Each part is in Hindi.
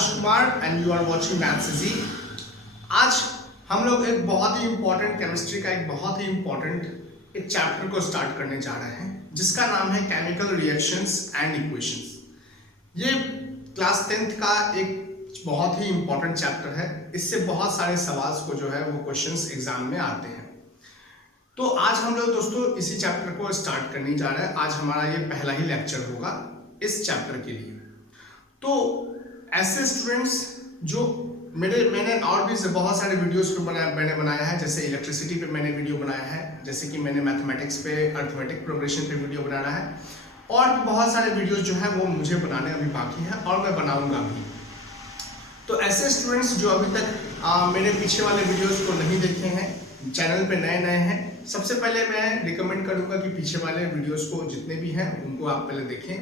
Akash Kumar and you are watching Maths Easy. आज हम लोग एक बहुत ही इंपॉर्टेंट केमिस्ट्री का एक बहुत ही इंपॉर्टेंट एक चैप्टर को स्टार्ट करने जा रहे हैं जिसका नाम है केमिकल रिएक्शंस एंड इक्वेशंस। ये क्लास 10th का एक बहुत ही इंपॉर्टेंट चैप्टर है। इससे बहुत सारे सवाल को जो है वो क्वेश्चंस एग्जाम में आते हैं। तो आज हम लोग दोस्तों इसी चैप्टर को स्टार्ट करने जा रहे हैं। आज हमारा ये पहला ही लेक्चर होगा इस चैप्टर के लिए। तो ऐसे स्टूडेंट्स जो मैंने और भी बहुत सारे वीडियोस को मैंने बनाया है, जैसे इलेक्ट्रिसिटी पे मैंने वीडियो बनाया है, जैसे कि मैंने मैथमेटिक्स पे अर्थमेटिक प्रोग्रेशन पे वीडियो बनाना है, और भी बहुत सारे वीडियोस जो है वो मुझे बनाने अभी बाकी है और मैं बनाऊंगा भी। तो ऐसे स्टूडेंट्स जो अभी तक मेरे पीछे वाले वीडियोस को नहीं देखे हैं, चैनल पे नए हैं, सबसे पहले मैं रिकमेंड करूंगा कि पीछे वाले वीडियोस को जितने भी हैं उनको आप पहले देखें,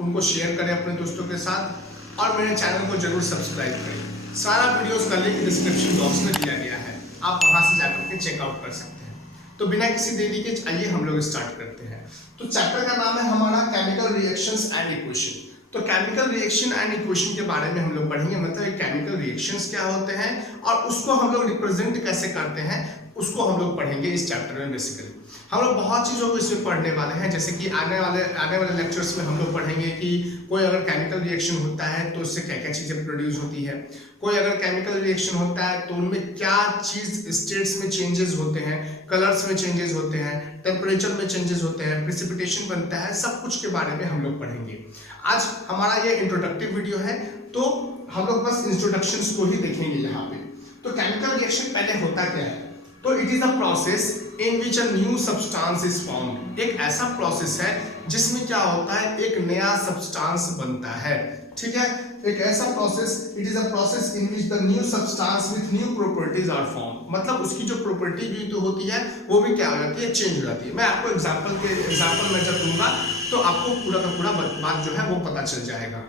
उनको शेयर करें अपने दोस्तों के साथ और मेरे चैनल को जरूर सब्सक्राइब करें। सारा वीडियोस का लिंक डिस्क्रिप्शन बॉक्स में दिया गया है, आप वहां से जाकर के चेकआउट कर सकते हैं। तो बिना किसी देरी के आइए हम लोग स्टार्ट करते हैं। तो चैप्टर का नाम है हमारा केमिकल रिएक्शंस एंड इक्वेशन। तो केमिकल रिएक्शन एंड इक्वेशन के बारे में हम लोग पढ़ेंगे, मतलब केमिकल रिएक्शंस क्या होते हैं और उसको हम लोग रिप्रेजेंट कैसे करते हैं उसको हम लोग पढ़ेंगे इस चैप्टर में। बेसिकली हम लोग बहुत चीज़ों को इसमें पढ़ने वाले हैं, जैसे कि आने वाले लेक्चर्स में हम लोग पढ़ेंगे कि कोई अगर केमिकल रिएक्शन होता है तो उससे क्या क्या चीज़ें प्रोड्यूस होती है, कोई अगर केमिकल रिएक्शन होता है तो उनमें क्या चीज़ स्टेट्स में चेंजेस होते हैं, कलर्स में चेंजेस होते हैं, टेम्परेचर में चेंजेस होते हैं, प्रेसिपिटेशन बनता है, सब कुछ के बारे में हम लोग पढ़ेंगे। आज हमारा ये इंट्रोडक्टिव वीडियो है तो हम लोग बस इंट्रोडक्शंस को ही देखेंगे यहाँ पे। तो केमिकल रिएक्शन पहले होता क्या है? तो it is a process in which a new substance is formed. एक ऐसा प्रोसेस है जिसमें क्या होता है, एक नया सब्सटेंस बनता है। ठीक है, एक ऐसा process, it is a process in which the new substance with new properties are formed. मतलब उसकी जो प्रॉपर्टी भी तो होती है वो भी क्या हो जाती है, चेंज हो जाती है। मैं आपको एग्जांपल में जब दूंगा तो आपको पूरा का पूरा बात जो है वो पता चल जाएगा।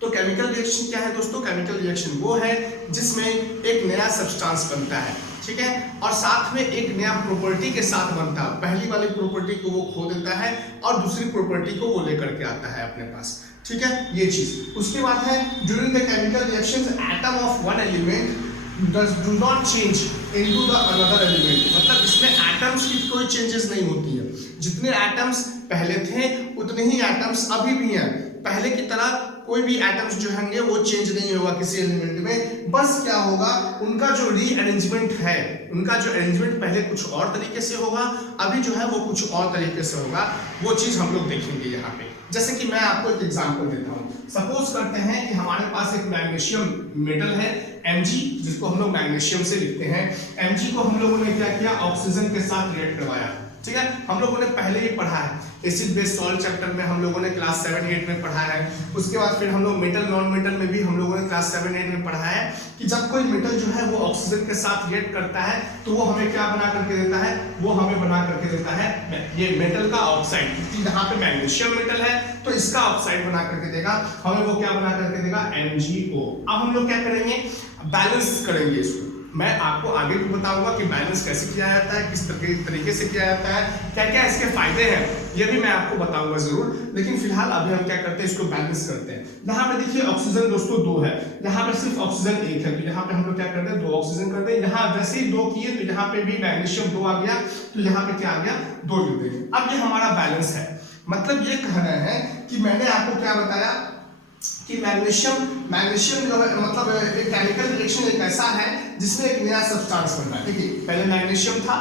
तो केमिकल रिएक्शन क्या है दोस्तों? केमिकल रिएक्शन वो है जिसमें एक नया सब्सटेंस बनता है, ठीक है, और साथ में एक नया प्रॉपर्टी के साथ बनता है। पहली वाली प्रॉपर्टी को वो खो देता है और दूसरी प्रॉपर्टी को वो लेकर के आता है अपने पास। ठीक है, ये चीज। उसके बाद है during the chemical reactions atom of one element do not change into the another element. मतलब इसमें एटम्स की कोई चेंजेस नहीं होती है। जितने एटम्स पहले थे उतने ही एटम्स अभी भी हैं। पहले की तरह कोई भी एटम्स जो होंगे वो चेंज नहीं होगा किसी एलिमेंट में। बस क्या होगा, उनका जो रीअरेंजमेंट है, उनका जो अरेंजमेंट पहले कुछ और तरीके से होगा, अभी जो है वो कुछ और तरीके से होगा। वो चीज हम लोग देखेंगे यहाँ पे। जैसे कि मैं आपको एक एग्जांपल देता हूँ। सपोज करते हैं कि हमारे पास एक मैग्नीशियम मेटल है Mg, जिसको हम लोग मैग्नीशियम से लिखते हैं। Mg को हम लोगों ने क्या किया, ऑक्सीजन के साथ रिएक्ट करवाया। ठीक है, हम लोगों ने पहले ही पढ़ा है, एसिड बेस सॉल्ट चैप्टर में हम लोगों ने क्लास 7-8 में पढ़ा है। उसके बाद फिर हम लोग मेटल नॉन मेटल में भी हम लोगों ने क्लास 7-8 में पढ़ा है कि जब कोई मेटल जो है वो ऑक्सीजन के साथ रिएक्ट करता है तो वो हमें क्या बना करके देता है, वो हमें बना करके देता है ये मेटल का ऑक्साइड। यहाँ पे मैग्नीशियम मेटल है तो इसका ऑक्साइड बना करके देगा हमें, वो क्या बना करके देगा, MgO। अब हम लोग क्या करेंगे, बैलेंस करेंगे इसको। मैं आपको आगे भी बताऊंगा कि बैलेंस कैसे किया जाता है, किस तरीके से किया जाता है, क्या क्या इसके फायदे हैं, ये भी मैं आपको बताऊंगा जरूर। लेकिन फिलहाल अभी हम क्या करते हैं, इसको बैलेंस करते हैं। यहाँ पे देखिए ऑक्सीजन दोस्तों 2 है, यहाँ पे सिर्फ ऑक्सीजन 1 है, तो यहाँ पे हम लोग क्या करते हैं, 2 ऑक्सीजन करते हैं। यहाँ वैसे ही 2 किए तो यहाँ पे भी मैग्नीशियम 2 आ गया, तो यहाँ पे क्या आ गया, 2 लिख देंगे। अब ये हमारा बैलेंस है। मतलब ये कहना है कि मैंने आपको क्या बताया कि मैग्नीशियम जो है, मतलब एक केमिकल रिएक्शन एक ऐसा है जिसमें एक नया सब्सटेंस बन रहा है। ठीक है, पहले मैग्नीशियम था,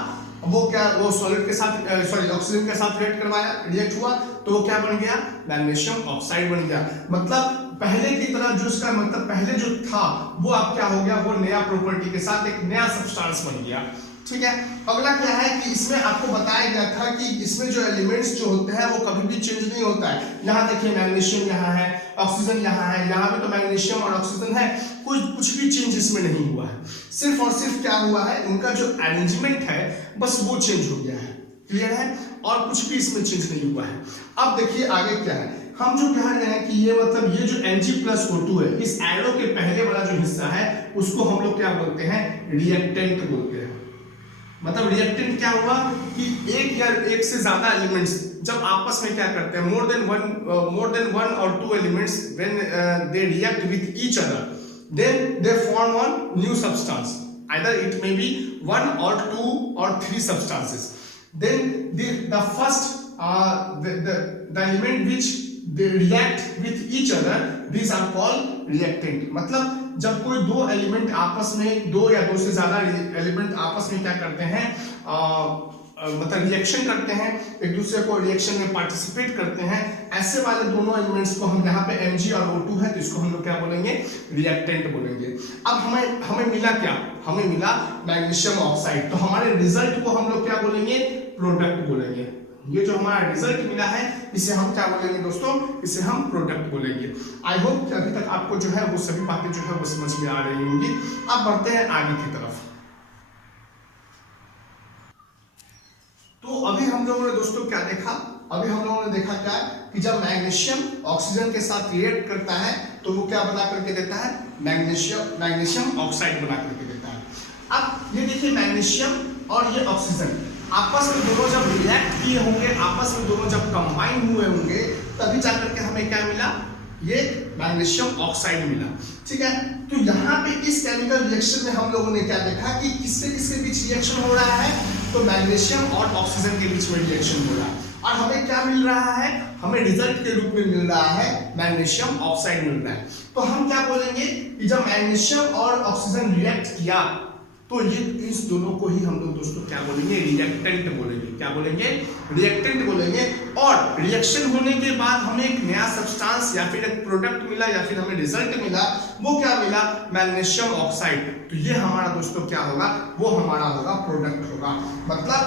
वो क्या, वो सॉलिड के साथ ऑक्सीजन के साथ रिएक्ट करवाया, रिएक्ट हुआ तो वो क्या बन गया, मैग्नीशियम ऑक्साइड बन गया। मतलब पहले की तरह जो इसका मतलब पहले जो था वो अब क्या हो गया, वो नया प्रॉपर्टी के साथ एक नया सब्सटेंस बन गया। ठीक है, अगला क्या है कि इसमें आपको बताया गया था कि इसमें जो एलिमेंट्स जो होते हैं वो कभी भी चेंज नहीं होता है। यहाँ देखिए मैग्नीशियम यहाँ है, ऑक्सीजन यहाँ है, यहाँ पे तो मैग्नीशियम और ऑक्सीजन है, कुछ भी चेंज इसमें नहीं हुआ है। सिर्फ और सिर्फ क्या हुआ है, उनका जो अरेंजमेंट है बस वो चेंज हो गया है। क्लियर है, और कुछ भी इसमें चेंज नहीं हुआ है। अब देखिए आगे क्या है, हम जो कह रहे हैं कि ये मतलब ये जो Mg+O2 है, इस एरो के पहले वाला जो हिस्सा है उसको हम लोग क्या बोलते हैं, रिएक्टेंट बोलते हैं। मतलब रिएक्टेंट क्या हुआ कि एक या एक से ज्यादा एलिमेंट्स जब आपस में क्या करते हैं, मोर देन वन और two elements when they react with each other then they form one new substance, either it may be one or two or three substances. Then the first the element which they react with each other, these are called reactant. मतलब जब कोई दो एलिमेंट आपस में, दो या दो से ज्यादा एलिमेंट आपस में क्या करते हैं, मतलब रिएक्शन करते हैं, एक दूसरे को रिएक्शन में पार्टिसिपेट करते हैं, ऐसे वाले दोनों एलिमेंट्स को हम यहाँ पे Mg और O2 है तो इसको हम लोग क्या बोलेंगे, रिएक्टेंट बोलेंगे। अब हमें मिला क्या, हमें मिला मैग्नीशियम ऑक्साइड, तो हमारे रिजल्ट को हम लोग क्या बोलेंगे, प्रोडक्ट बोलेंगे। ये जो हमारा रिजल्ट मिला है इसे हम क्या बोलेंगे दोस्तों, इसे हम प्रोडक्ट बोलेंगे। आई होप कि अभी तक आपको जो है वो सभी बातें जो है वो समझ में आ रही होंगी। अब बढ़ते हैं आगे की तरफ। तो अभी हम लोगों ने दोस्तों क्या देखा, अभी हम लोगों ने देखा क्या कि जब मैग्नीशियम ऑक्सीजन के साथ रिएक्ट करता है तो वो क्या बना करके देता है, मैग्नीशियम ऑक्साइड बना करके देता है। अब ये देखिए मैग्नीशियम और ये ऑक्सीजन आपस में दोनों जब रिएक्ट किए होंगे, आपस में दोनों जब कंबाइन हुए होंगे, तभी जाकर के हमें क्या मिला, ये मैग्नीशियम ऑक्साइड मिला। ठीक है, तो यहाँ पे इस केमिकल रिएक्शन में हम लोगों ने क्या देखा कि किससे किसके बीच रिएक्शन हो रहा है, तो मैग्नीशियम और ऑक्सीजन के बीच में रिएक्शन हो रहा है। और हमें क्या मिल रहा है, हमें रिजल्ट के रूप में मिल रहा है मैग्नीशियम ऑक्साइड मिल रहा है। तो हम क्या बोलेंगे कि जब मैग्नीशियम और ऑक्सीजन रिएक्ट किया तो ये इस दोनों को ही हम लोग दोस्तों क्या बोलेंगे, रिएक्टेंट बोलेंगे। क्या बोलेंगे, रिएक्टेंट बोलेंगे। और रिएक्शन होने के बाद हमें एक नया सब्सटेंस या फिर एक प्रोडक्ट मिला या फिर हमें रिजल्ट मिला, वो क्या मिला, मैग्नीशियम ऑक्साइड। तो ये हमारा दोस्तों क्या होगा, वो हमारा होगा प्रोडक्ट होगा। मतलब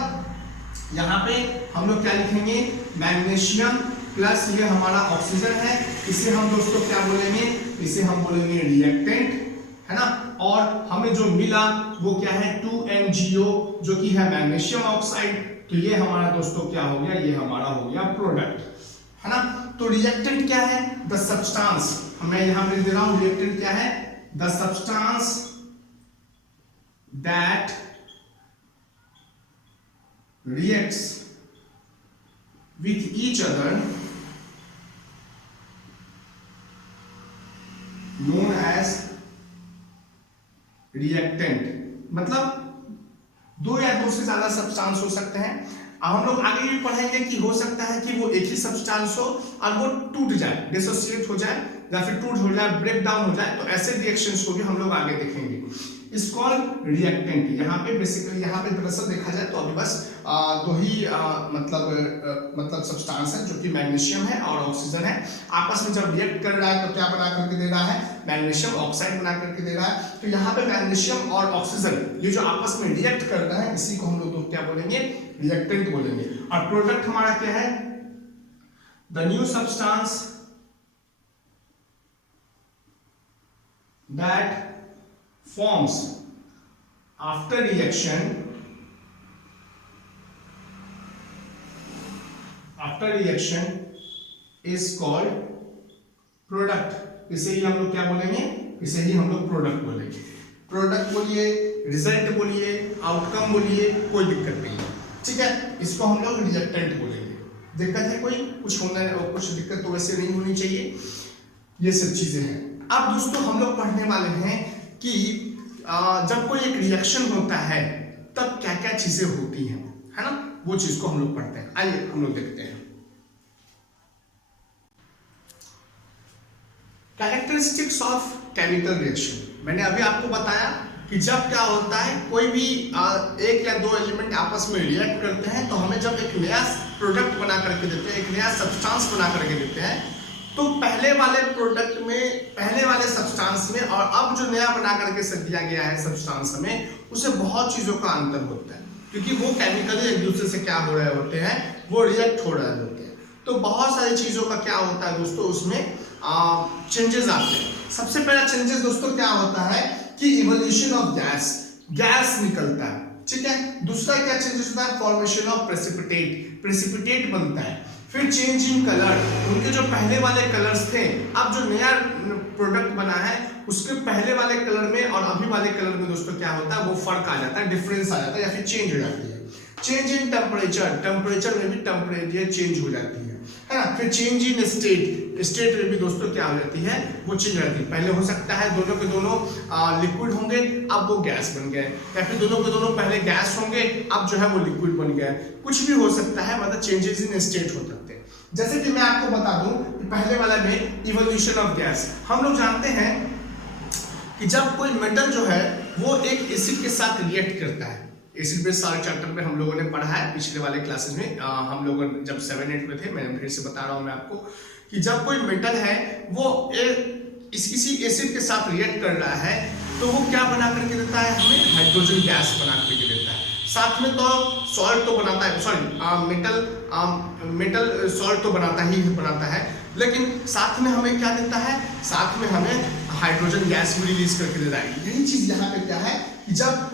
यहाँ पे हम लोग क्या लिखेंगे, मैग्नीशियम प्लस ये हमारा ऑक्सीजन है, इसे हम दोस्तों क्या बोलेंगे, इसे हम बोलेंगे रिएक्टेंट, है ना। और हमें जो मिला वो क्या है, 2MgO जो कि है मैग्नीशियम ऑक्साइड। तो ये हमारा दोस्तों क्या हो गया, ये हमारा हो गया प्रोडक्ट, है ना। तो रिएक्टेंट क्या है, द सब्सटेंस, मैं यहां पे दे रहा हूं रिएक्टेंट क्या है, the substance that reacts with each other known as reactant। मतलब दो या दो से ज्यादा सब्सटेंस हो सकते हैं। हम लोग आगे भी पढ़ेंगे कि हो सकता है कि वो एक ही सब्सटेंस हो और वो टूट जाए, डिसोसिएट हो जाए या फिर टूट हो जाए, ब्रेक डाउन हो जाए, तो ऐसे रिएक्शंस को भी हम लोग आगे देखेंगे। इस कॉल्ड रिएक्टेंट। यहाँ पे बेसिकली यहाँ पे दरअसल देखा जाए तो अभी बस दो ही मतलब सब्सटेंस है जो कि मैग्नीशियम है और ऑक्सीजन है, आपस में जब रिएक्ट कर रहा है तो क्या बना करके दे रहा है, मैग्नीशियम ऑक्साइड बना करके दे रहा है। तो यहाँ पे मैग्नीशियम और ऑक्सीजन ये जो आपस में रिएक्ट कर रहा है, इसी को हम लोग तो क्या बोलेंगे, रिएक्टेंट बोलेंगे। और प्रोडक्ट हमारा क्या है, the new substance that forms after reaction is called product। इसे ही हम लोग क्या बोलेंगे, इसे ही हम लोग प्रोडक्ट बोलेंगे। प्रोडक्ट बोलिए, रिजल्ट बोलिए, आउटकम बोलिए, कोई दिक्कत नहीं है, ठीक है। इसको हम लोग रिएक्टेंट बोलेंगे। दिक्कत है कोई, कुछ दिक्कत तो वैसे नहीं होनी चाहिए, ये सब चीजें हैं। अब दोस्तों हम लोग पढ़ने वाले हैं कि जब कोई एक रिएक्शन होता है तब क्या क्या चीजें होती हैं, है ना, वो चीज को हम लोग पढ़ते हैं। आइए हम लोग देखते हैं। Characteristics of chemical reaction. मैंने अभी आपको बताया कि जब क्या होता है, कोई भी एक या दो एलिमेंट आपस में रिएक्ट करते हैं तो हमें जब एक नया प्रोडक्ट बना करके देते हैं, एक नया सब्सटेंस बना करके देते हैं, तो पहले वाले प्रोडक्ट में, पहले वाले सब्सटेंस में और अब जो नया बना करके दिया गया है सब्सटेंस में, उसे बहुत चीजों का अंतर होता है, क्योंकि वो केमिकली एक दूसरे से क्या हो रहे होते हैं, वो रिएक्ट हो रहे होते हैं। तो बहुत सारी चीजों का क्या होता है दोस्तों, उसमें चेंजेस आते हैं। सबसे पहला चेंजेस दोस्तों क्या होता है कि इवोल्यूशन ऑफ गैस निकलता है, ठीक है। दूसरा क्या चेंजेस होता है, फॉर्मेशन ऑफ प्रेसिपिटेट बनता है। फिर चेंज इन कलर, उनके जो पहले वाले कलर्स थे, अब जो नया प्रोडक्ट बना है उसके पहले वाले कलर में और अभी वाले कलर में दोस्तों क्या होता है, वो फर्क आ जाता है, डिफरेंस आ जाता है या फिर चेंज हो जाती है। चेंज इन टेम्परेचर, टेम्परेचर में भी टेम्परेचर चेंज हो जाती है ना। फिर चेंज इन स्टेट, स्टेट में भी दोस्तों क्या हो जाती है, वो चेंज हो जाती है। पहले हो सकता है दोनों के दोनों लिक्विड होंगे, अब वो गैस बन गए, या फिर दोनों के दोनों पहले गैस होंगे, अब जो है वो लिक्विड बन गए। कुछ भी हो सकता है, मतलब चेंजेस इन स्टेट हो सकते हैं। जैसे कि मैं आपको बता दूं कि पहले वाला में इवोल्यूशन ऑफ गैस, हम लोग जानते हैं कि जब कोई मेटल जो है वो एक एसिड के साथ रिएक्ट करता है, एसिड बेस सारे चैप्टर में हम लोगों ने पढ़ा है पिछले वाले क्लासेस में, हम लोग जब 7-8 में थे, मैं फिर से बता रहा हूँ मैं आपको कि जब कोई मेटल है वो किसी एसिड के साथ रिएक्ट कर रहा है तो वो क्या बना करके देता है, हमें हाइड्रोजन गैस बना करके देता है। साथ में तो सॉल्ट तो बनाता है, सॉरी मेटल सॉल्ट तो बनाता है, लेकिन साथ में हमें क्या देता है, साथ में हमें हाइड्रोजन गैस भी रिलीज करके देता है। यही चीज यहाँ पे क्या है कि जब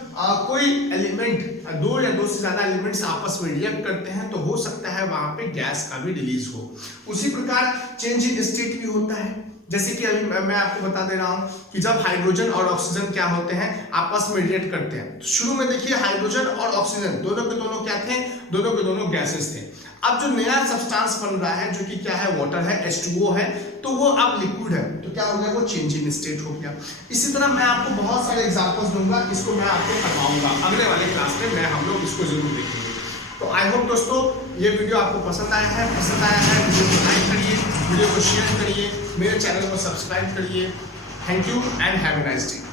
कोई एलिमेंट, दो या दो से ज्यादा एलिमेंट्स आपस में रिएक्ट करते हैं तो हो सकता है वहां पे गैस का भी रिलीज हो। उसी प्रकार चेंज इन स्टेट भी होता है, जैसे कि अभी मैं आपको बता दे रहा हूं कि जब हाइड्रोजन और ऑक्सीजन क्या होते हैं, आपस में रिएक्ट करते हैं। तो शुरू में देखिए हाइड्रोजन और ऑक्सीजन दोनों के दोनों क्या थे, दोनों के दोनों गैसेस थे। अब जो नया सब्सटेंस बन रहा है जो कि क्या है, वाटर है, H2O है, तो वो अब लिक्विड है, तो क्या हो गया, वो चेंज इन स्टेट हो गया। इसी तरह मैं आपको बहुत सारे एग्जांपल्स दूंगा, इसको मैं आपको करवाऊंगा अगले वाले क्लास में, हम लोग इसको जरूर देखेंगे। तो आई होप दोस्तों ये वीडियो आपको पसंद आया है, वीडियो को लाइक करिए, वीडियो को शेयर करिए, मेरे चैनल को सब्सक्राइब करिए। Thank you and have a nice day.